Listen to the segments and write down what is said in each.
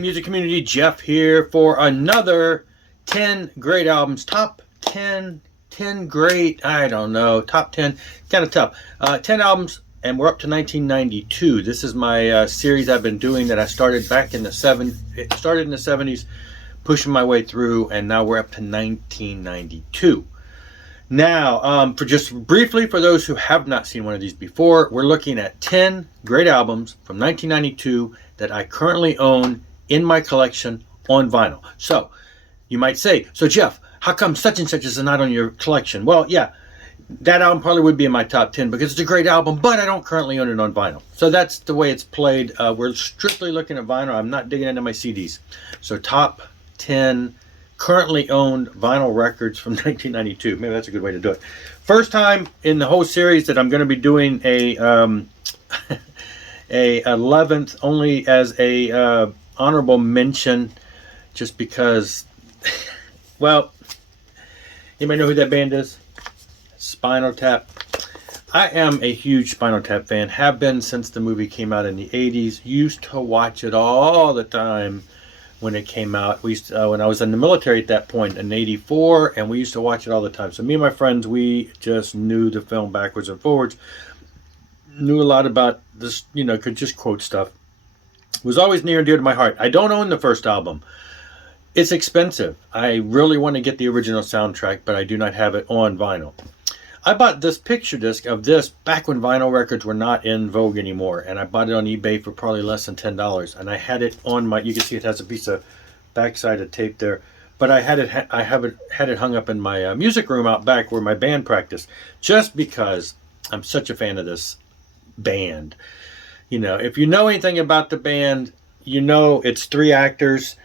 music community, Jeff here for another 10 great albums. Top 10 great, I don't know, top 10, kind of tough. 10 albums, and we're up to 1992. This is my series I've been doing that I started back in the 70s, pushing my way through, and now we're up to 1992. Now, for just briefly, for those who have not seen one of these before, we're looking at 10 great albums from 1992 that I currently own in my collection on vinyl. So, you might say, so Jeff, how come such and such is not on your collection? Well, yeah, that album probably would be in my top 10 because it's a great album, but I don't currently own it on vinyl. So that's the way it's played. We're strictly looking at vinyl. I'm not digging into my CDs. So top 10 currently owned vinyl records from 1992. Maybe that's a good way to do it. First time in the whole series that I'm going to be doing a 11th only as a honorable mention, just because. Well, anybody know who that band is? SpinalTap. I am a huge SpinalTap fan. Have been since the movie came out in the 80s. Used to watch it all the time. When it came out, we used to, when I was in the military at that point in '84, and we used to watch it all the time. So me and my friends, we just knew the film backwards and forwards, knew a lot about this, could just quote stuff. It was always near and dear to my heart. I don't own the first album. It's expensive. I really want to get the original soundtrack, but I do not have it on vinyl. I bought this picture disc of this back when vinyl records were not in vogue anymore, and I bought it on eBay for probably less than $10. And I had it on my, you can see it has a piece of backside of tape there, but I had it hung up in my music room out back where my band practiced, just because I'm such a fan of this band. If you know anything about the band, it's 3 actors.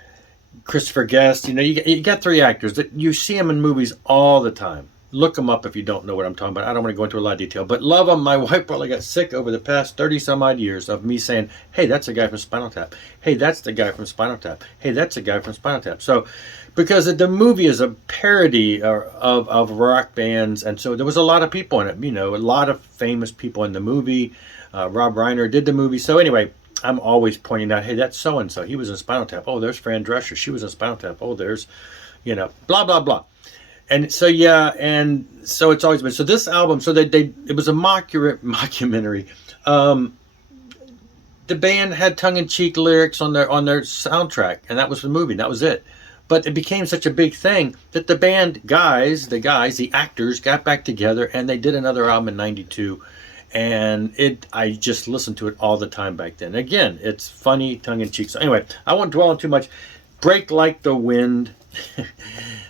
Christopher Guest, you got 3 actors that you see them in movies all the time. Look them up if you don't know what I'm talking about. I don't want to go into a lot of detail, but love them. My wife probably got sick over the past 30 some odd years of me saying, hey, that's the guy from SpinalTap. Hey, that's the guy from SpinalTap. Hey, that's the guy from SpinalTap. So, because the movie is a parody of rock bands, and so there was a lot of people in it, a lot of famous people in the movie. Rob Reiner did the movie. So anyway, I'm always pointing out, hey, that's so-and-so. He was in SpinalTap. Oh, there's Fran Drescher. She was in SpinalTap. Oh, there's, blah, blah, blah. And so, yeah, and so it's always been. So this album, so it was a mockumentary. The band had tongue-in-cheek lyrics on their soundtrack, and that was the movie. That was it. But it became such a big thing that the band the actors, got back together, and they did another album in '92. And I just listened to it all the time back then. Again, it's funny, tongue-in-cheek. So anyway, I won't dwell on too much. Break Like the Wind.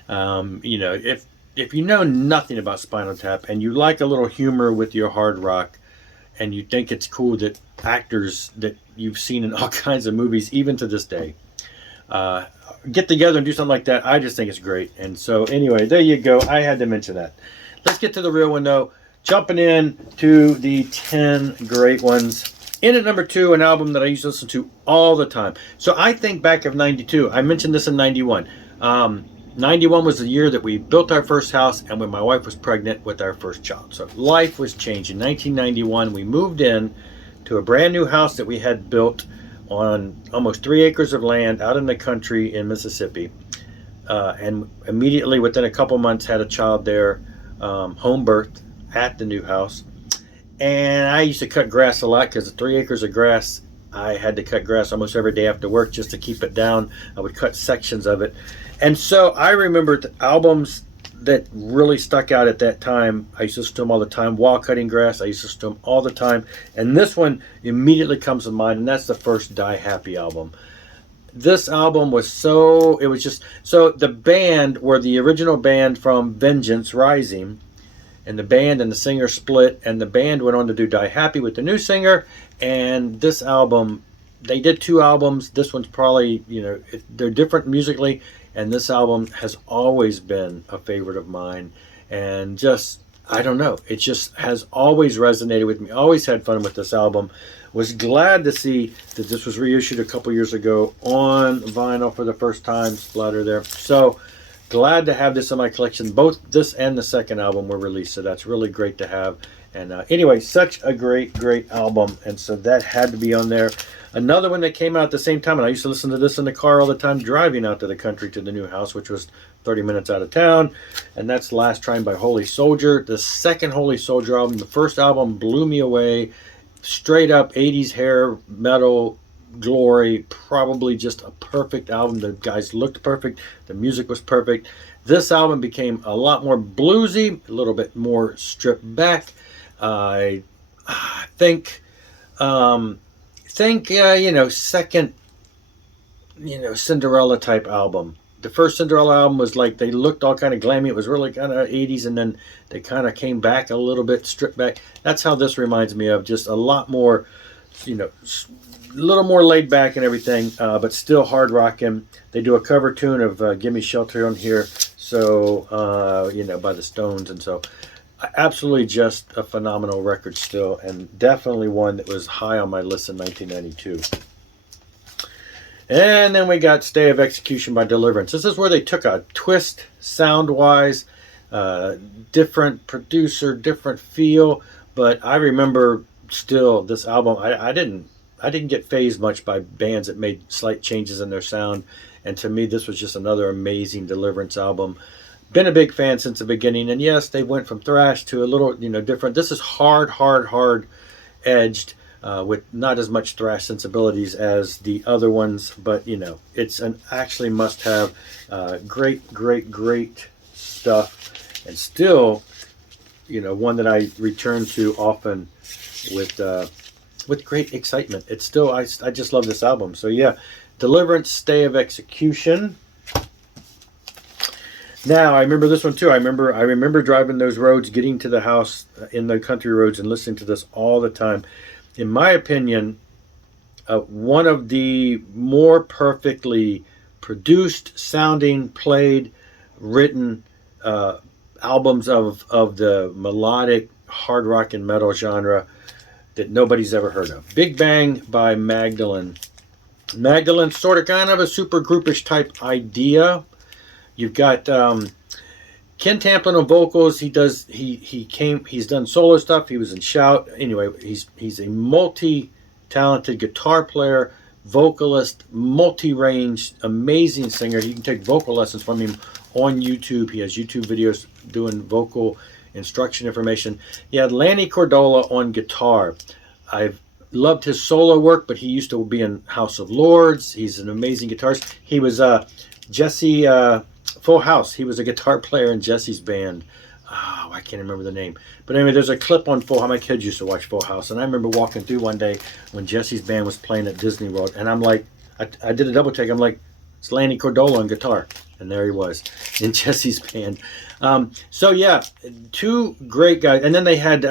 If you know nothing about SpinalTap and you like a little humor with your hard rock, and you think it's cool that actors that you've seen in all kinds of movies, even to this day, get together and do something like that, I just think it's great. And so anyway, there you go. I had to mention that. Let's get to the real one, though. Jumping in to the 10 great ones. In at number 2, an album that I used to listen to all the time. So I think back of 92. I mentioned this in 91. 91 was the year that we built our first house, and when my wife was pregnant with our first child. So life was changing. 1991, we moved in to a brand new house that we had built on almost 3 acres of land out in the country in Mississippi. And immediately within a couple months had a child there, home birth at the new house. And I used to cut grass a lot because 3 acres of grass, I had to cut grass almost every day after work just to keep it down. I would cut sections of it. And so I remember the albums that really stuck out at that time. I used to listen to them all the time while cutting grass. I used to listen to them all the time. And this one immediately comes to mind, and that's the first DieHappy album. This album was so the band were the original band from Vengeance Rising, and the band and the singer split, and the band went on to do DieHappy with the new singer. And this album, they did 2 albums. This one's probably, they're different musically, and this album has always been a favorite of mine. And just, I don't know, it just has always resonated with me. Always had fun with this album. Was glad to see that this was reissued a couple years ago on vinyl for the first time. Splatter there. So glad to have this in my collection. Both this and the second album were released, so that's really great to have. And anyway, such a great album. And so that had to be on there. Another one that came out at the same time, and I used to listen to this in the car all the time driving out to the country to the new house, which was 30 minutes out of town. And that's Last Train by HolySoldier. The second HolySoldier album. The first album blew me away. Straight up 80s hair metal glory. Probably just a perfect album. The guys looked perfect. The music was perfect. This album became a lot more bluesy, a little bit more stripped back. I think second, Cinderella type album. The first Cinderella album was like, they looked all kind of glammy. It was really kind of 80s, and then they kind of came back a little bit, stripped back. That's how this reminds me of, just a lot more, a little more laid back and everything, but still hard rocking. They do a cover tune of Gimme Shelter on here, so, by the Stones, and so absolutely just a phenomenal record still, and definitely one that was high on my list in 1992. And then we got Stay of Execution by Deliverance. This is where they took a twist sound-wise, different producer, different feel, but I remember still this album, I didn't get fazed much by bands that made slight changes in their sound, and to me this was just another amazing Deliverance album. Been a big fan since the beginning, and yes, they went from thrash to a little, different. This is hard edged, with not as much thrash sensibilities as the other ones, but it's an actually must-have. Great stuff, and still, one that I return to often with great excitement. It's still, I just love this album. So yeah, Deliverance, Stay of Execution. Now, I remember this one too. I remember driving those roads, getting to the house in the country roads and listening to this all the time. In my opinion, one of the more perfectly produced, sounding, played, written albums of the melodic hard rock and metal genre that nobody's ever heard of. Big Bang by Magdallan. Magdallan, sort of kind of a super groupish type idea. You've got Ken Tamplin on vocals. He's done solo stuff. He was in Shout. Anyway, he's a multi-talented guitar player, vocalist, multi-range, amazing singer. You can take vocal lessons from him on YouTube. He has YouTube videos doing vocal instruction information. He had Lanny Cordola on guitar. I've loved his solo work, but he used to be in House of Lords. He's an amazing guitarist. He was Jesse Full House. He was a guitar player in Jesse's band. Oh, I can't remember the name. But anyway, there's a clip on Full House. My kids used to watch Full House, and I remember walking through one day when Jesse's band was playing at Disney World, and I'm like, I did a double take. I'm like, it's Lanny Cordola on guitar. And there he was in Jesse's band. So yeah, two great guys. And then they had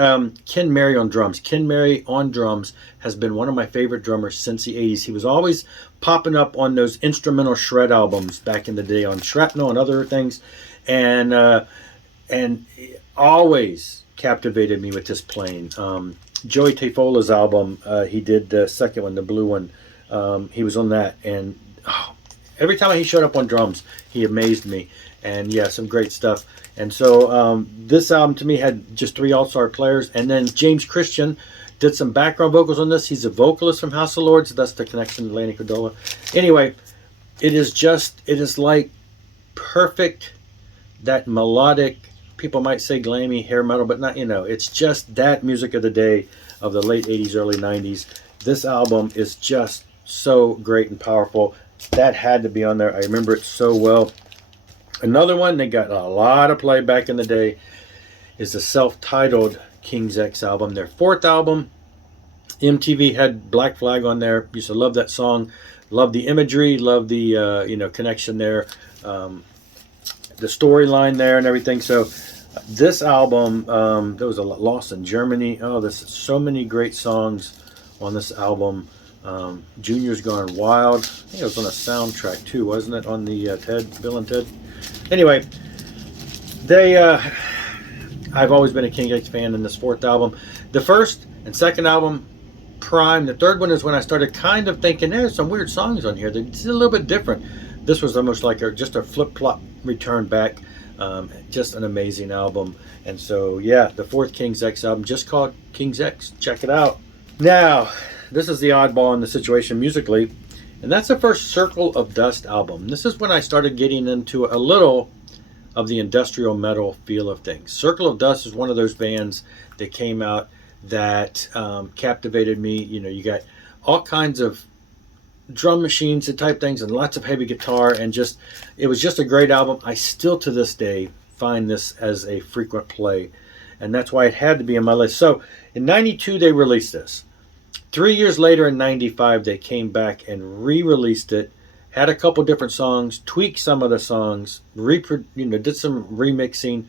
Ken Mary on drums. Ken Mary on drums has been one of my favorite drummers since the 80s. He was always popping up on those instrumental shred albums back in the day on Shrapnel and other things. And always captivated me with his playing. Joey Tefola's album, he did the second one, the blue one. He was on that, and every time he showed up on drums, he amazed me. And yeah, some great stuff. And so this album to me had just 3 all-star players. And then James Christian did some background vocals on this. He's a vocalist from House of Lords. So that's the connection to Lanny Cordola. Anyway, it is like perfect, that melodic, people might say glammy hair metal, but not, it's just that music of the day of the late 80s, early 90s. This album is just so great and powerful. That had to be on there. I remember it so well. Another one that got a lot of play back in the day is the self-titled King's X album, their 4th album. MTV had Black Flag on there. Used to love that song. Love the imagery. Love the connection there. The storyline there and everything. So this album, there was a lot Lost in Germany. Oh, there's so many great songs on this album. Junior's Gone Wild. I think it was on a soundtrack too, wasn't it? On the Bill and Ted. Anyway, I've always been a King X fan in this 4th album. The 1st and 2nd album, prime. The 3rd one is when I started kind of thinking, there's some weird songs on here. It's a little bit different. This was almost like just a flip-flop return back. Just an amazing album. And so, yeah, the fourth King's X album, just called King's X. Check it out. Now, this is the oddball in the situation musically, and that's the first Circle of Dust album. This is when I started getting into a little of the industrial metal feel of things. Circle of Dust is one of those bands that came out that captivated me. You know, you got all kinds of drum machines and type things and lots of heavy guitar, and just, it was just a great album. I still to this day find this as a frequent play, and that's why it had to be on my list. So in 92 they released this. 3 years later in 95 they came back and re-released it, had a couple different songs, tweaked some of the songs, did some remixing.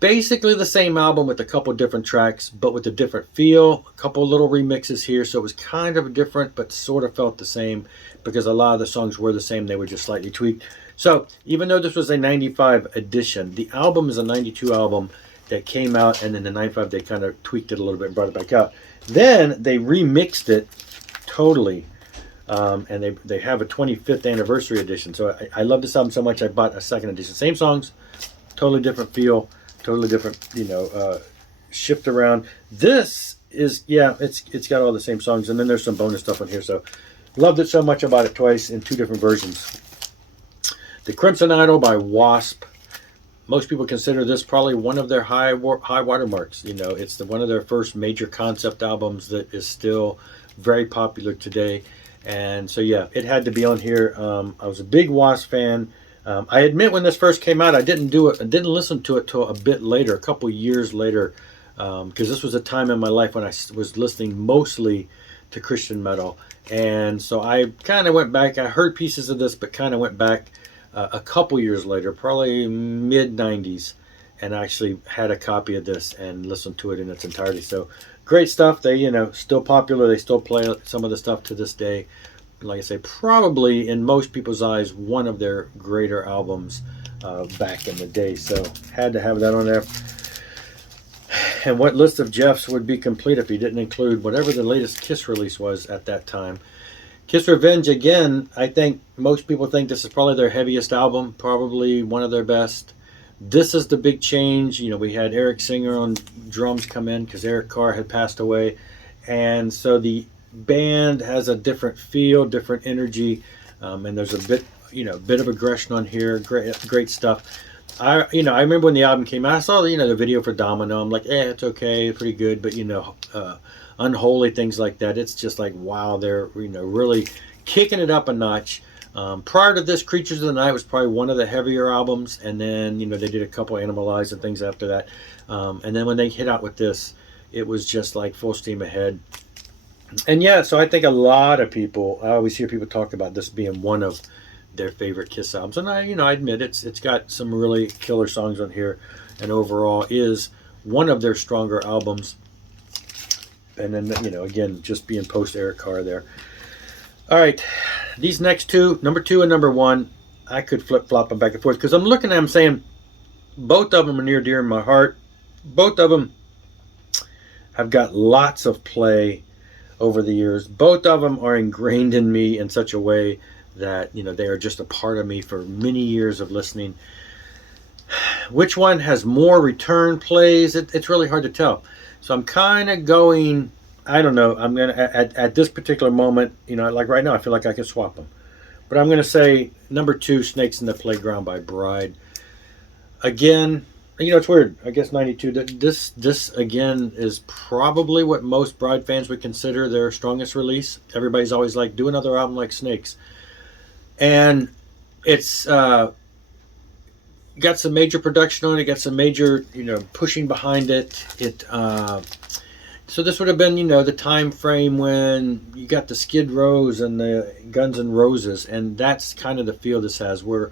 Basically the same album with a couple different tracks, but with a different feel. A couple little remixes here, so it was kind of different, but sort of felt the same because a lot of the songs were the same. They were just slightly tweaked. So even though this was a 95 edition, the album is a 92 album that came out, and then in 95 they kind of tweaked it a little bit and brought it back out. Then they remixed it totally, and they have a 25th anniversary edition. So I love this album so much I bought a second edition. Same songs, totally different feel. Totally different, shift around. This is, yeah, it's got all the same songs, and then there's some bonus stuff on here. So loved it so much I bought it twice in two different versions. The Crimson Idol by Wasp. Most people consider this probably one of their high watermarks. You know, it's one of their first major concept albums that is still very popular today. And so yeah, it had to be on here. I was a big Wasp fan. I admit when this first came out, I didn't listen to it till a bit later, a couple years later, because this was a time in my life when I was listening mostly to Christian metal. And so I kind of went back. I heard pieces of this, but kind of went back a couple years later, probably mid-90s, and actually had a copy of this and listened to it in its entirety. So great stuff. They, still popular. They still play some of the stuff to this day. Like I say, probably in most people's eyes, one of their greater albums back in the day. So had to have that on there. And what list of Jeff's would be complete if he didn't include whatever the latest Kiss release was at that time. Kiss Revenge, again, I think most people think this is probably their heaviest album, probably one of their best. This is the big change. We had Eric Singer on drums come in because Eric Carr had passed away. And so the band has a different feel, different energy, and there's a bit of aggression on here. Great stuff. I remember when the album came out, I saw the video for Domino. I'm like, it's okay, pretty good, but Unholy, things like that. It's just like, wow, they're really kicking it up a notch. Prior to this, Creatures of the Night was probably one of the heavier albums, and then they did a couple Animalized and things after that. And then when they hit out with this, it was just like full steam ahead. And yeah, so I think a lot of people, I always hear people talk about this being one of their favorite Kiss albums. And I admit it's got some really killer songs on here, and overall is one of their stronger albums. And then, again, just being post Eric Carr there. All right, these next two, number 2 and number 1, I could flip-flop them back and forth because I'm looking at them saying both of them are near dear in my heart. Both of them have got lots of play over the years. Both of them are ingrained in me in such a way that they are just a part of me for many years of listening. Which one has more return plays? It's really hard to tell. So I'm kind of going, I don't know, I'm gonna at this particular moment, like right now, I feel like I could swap them, but I'm gonna say number 2, Snakes in the Playground by Bride. Again, it's weird. I guess 92. This again is probably what most Bride fans would consider their strongest release. Everybody's always like, do another album like Snakes, and it's got some major production on it. Got some major, pushing behind it. So this would have been, the time frame when you got the Skid Rows and the Guns N' Roses, and that's kind of the feel this has, where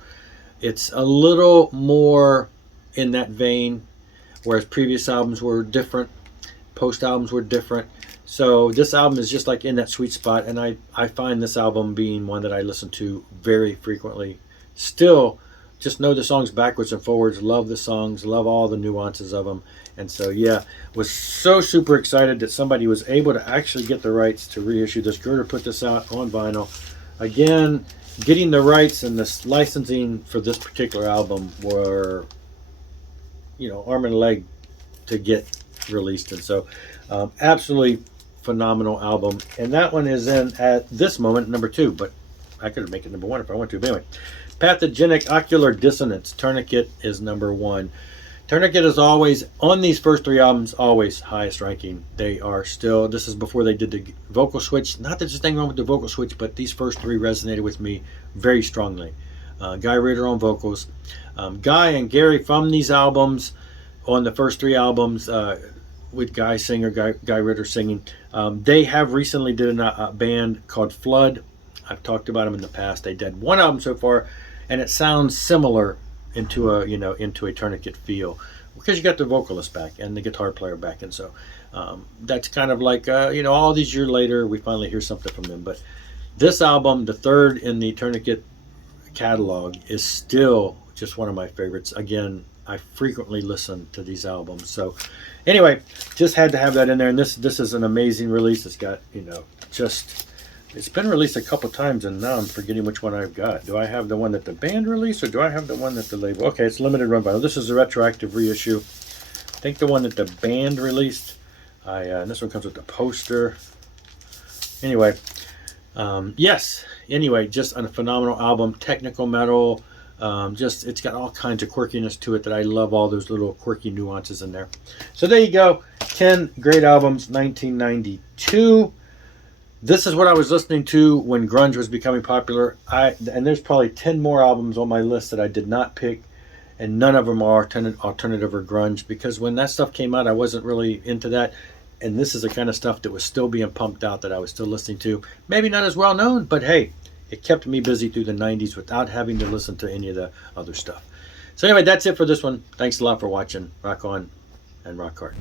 it's a little more in that vein, whereas previous albums were different, post albums were different. So this album is just like in that sweet spot, and I find this album being one that I listen to very frequently. Still, just know the songs backwards and forwards, love the songs, love all the nuances of them. And so yeah, was so super excited that somebody was able to actually get the rights to reissue this. Girder put this out on vinyl. Again, getting the rights and the licensing for this particular album were arm and a leg to get released. And so absolutely phenomenal album. And that one is in, at this moment, number 2, but I could make it number 1 if I want to. But anyway, Pathogenic Ocular Dissonance, Tourniquet, is number 1. Tourniquet is always, on these first 3 albums, always highest ranking. They are still, this is before they did the vocal switch. Not that there's anything wrong with the vocal switch, but these first 3 resonated with me very strongly. Guy Ritter on vocals. Guy and Gary from these albums, on the first 3 albums, with Guy Ritter singing. They have recently did a band called Flood. I've talked about them in the past. They did 1 album so far, and it sounds similar into a Tourniquet feel, because you got the vocalist back and the guitar player back. And so that's kind of like all these years later we finally hear something from them. But this album, the 3rd in the Tourniquet catalog, is still just one of my favorites. Again, I frequently listen to these albums. So anyway, just had to have that in there. And this is an amazing release. It's got it's been released a couple times, and now I'm forgetting which one I've got. Do I have the one that the band released, or do I have the one that the label? Okay, it's limited run vinyl. This is a retroactive reissue. I think the one that the band released. And this one comes with the poster. Anyway, yes. Anyway, just a phenomenal album. Technical metal. It's got all kinds of quirkiness to it that I love. All those little quirky nuances in there. So there you go. 10 great albums, 1992. This is what I was listening to when grunge was becoming popular. And there's probably 10 more albums on my list that I did not pick, and none of them are alternative or grunge, because when that stuff came out, I wasn't really into that. And this is the kind of stuff that was still being pumped out that I was still listening to. Maybe not as well known, but hey, it kept me busy through the 90s without having to listen to any of the other stuff. So anyway, that's it for this one. Thanks a lot for watching. Rock on and rock hard.